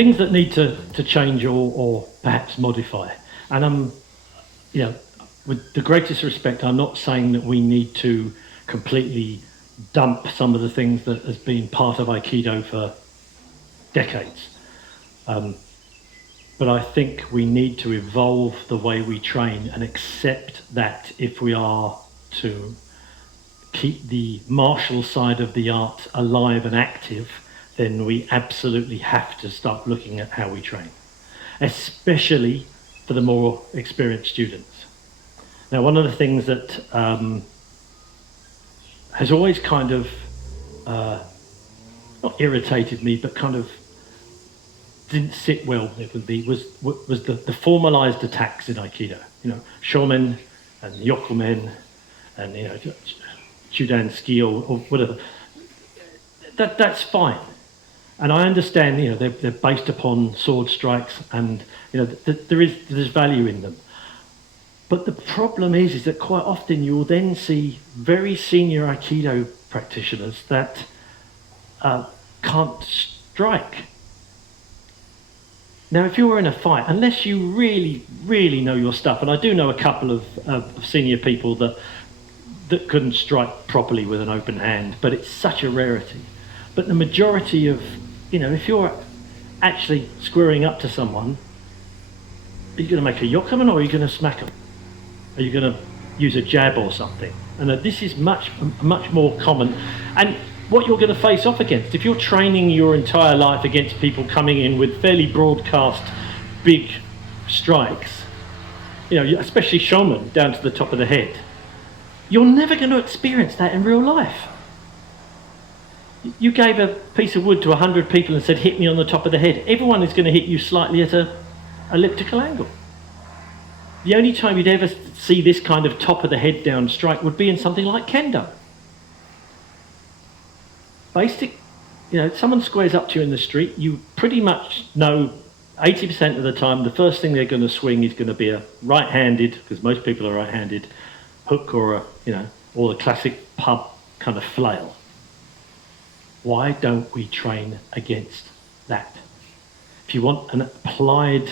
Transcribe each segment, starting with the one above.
things that need to change or perhaps modify. And with the greatest respect, I'm not saying that we need to completely dump some of the things that has been part of Aikido for decades. But I think we need to evolve the way we train and accept that if we are to keep the martial side of the art alive and active, then we absolutely have to start looking at how we train, especially for the more experienced students. Now, one of the things that has always kind of not irritated me, but kind of didn't sit well with me was the formalized attacks in Aikido. You know, shomen and yokumen and Chudanski or whatever. That's fine, and I understand. They're based upon sword strikes, and there's value in them. But the problem is that quite often you'll then see very senior Aikido practitioners that can't strike. Now, if you're in a fight, unless you really, really know your stuff, and I do know a couple of senior people that couldn't strike properly with an open hand, but it's such a rarity. But the majority of, if you're actually squaring up to someone, are you going to make a yokomen or are you going to smack them? Are you going to use a jab or something? And this is much more common. And what you're going to face off against, if you're training your entire life against people coming in with fairly broadcast big strikes, especially shomen down to the top of the head, you're never going to experience that in real life. You gave a piece of wood to 100 people and said, hit me on the top of the head. Everyone is going to hit you slightly at an elliptical angle. The only time you'd ever see this kind of top of the head down strike would be in something like kendo. Someone squares up to you in the street, you pretty much know 80% of the time the first thing they're going to swing is going to be a right-handed, because most people are right-handed, hook or or the classic pub kind of flail. Why don't we train against that? If you want an applied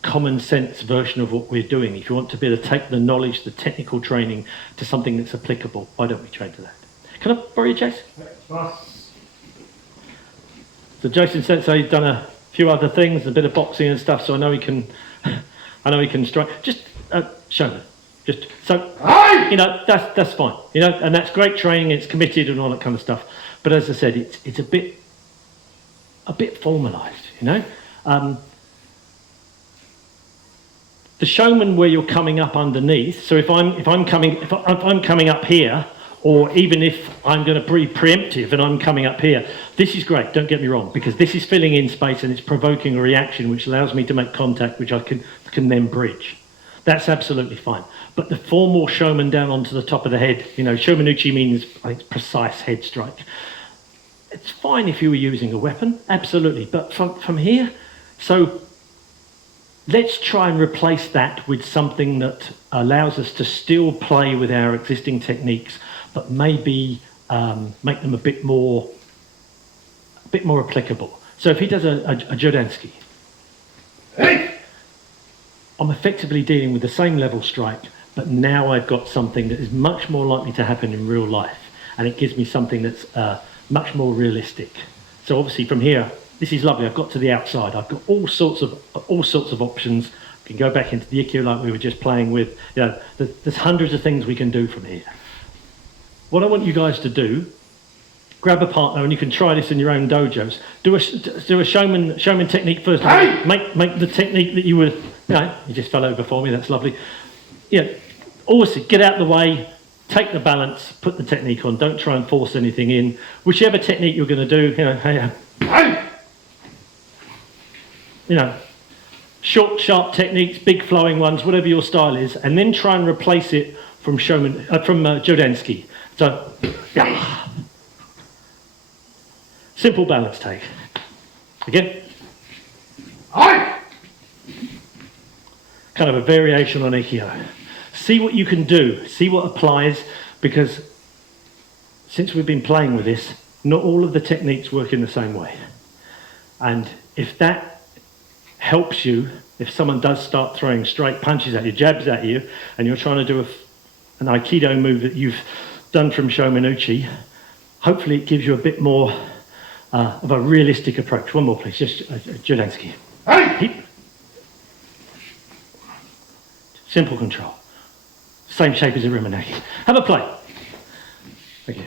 common sense version of what we're doing, if you want to be able to take the knowledge, the technical training to something that's applicable, why don't we train to that? Can I borrow you, Jason? So Jason Sensei's done a few other things, a bit of boxing and stuff, so I know he can strike. Just show me. That's fine. And that's great training. It's committed and all that kind of stuff. But as I said, it's a bit formalised. The showman where you're coming up underneath. So if I'm coming up here, or even if I'm going to be preemptive and I'm coming up here, this is great, don't get me wrong, because this is filling in space and it's provoking a reaction which allows me to make contact, which I can then bridge. That's absolutely fine. But the formal shomen down onto the top of the head, Shomenuchi means, I think, precise head strike. It's fine if you were using a weapon, absolutely. But from here, so let's try and replace that with something that allows us to still play with our existing techniques, but maybe make them a bit more applicable. So if he does a Jodansky, I'm effectively dealing with the same level strike, but now I've got something that is much more likely to happen in real life, and it gives me something that's much more realistic. So obviously from here, this is lovely. I've got to the outside. I've got all sorts of options. I can go back into the Ikkyo like we were just playing with. There's hundreds of things we can do from here. What I want you guys to do, grab a partner, and you can try this in your own dojos. Do a showman technique first. Hey! Make the technique that you were. You just fell over for me. That's lovely. Always get out the way, take the balance, put the technique on. Don't try and force anything in. Whichever technique you're going to do, short, sharp techniques, big flowing ones, whatever your style is, and then try and replace it from Jodansky. So, simple balance take. Again. Kind of a variation on Aikido. See what you can do, see what applies, because since we've been playing with this, not all of the techniques work in the same way. And if that helps you, if someone does start throwing straight punches at you, jabs at you, and you're trying to do an Aikido move that you've done from Shomenuchi, hopefully it gives you a bit more of a realistic approach. One more, please. Just Judansky. Hey! Simple control. Same shape as a Rimanagi. Have a play. Thank you.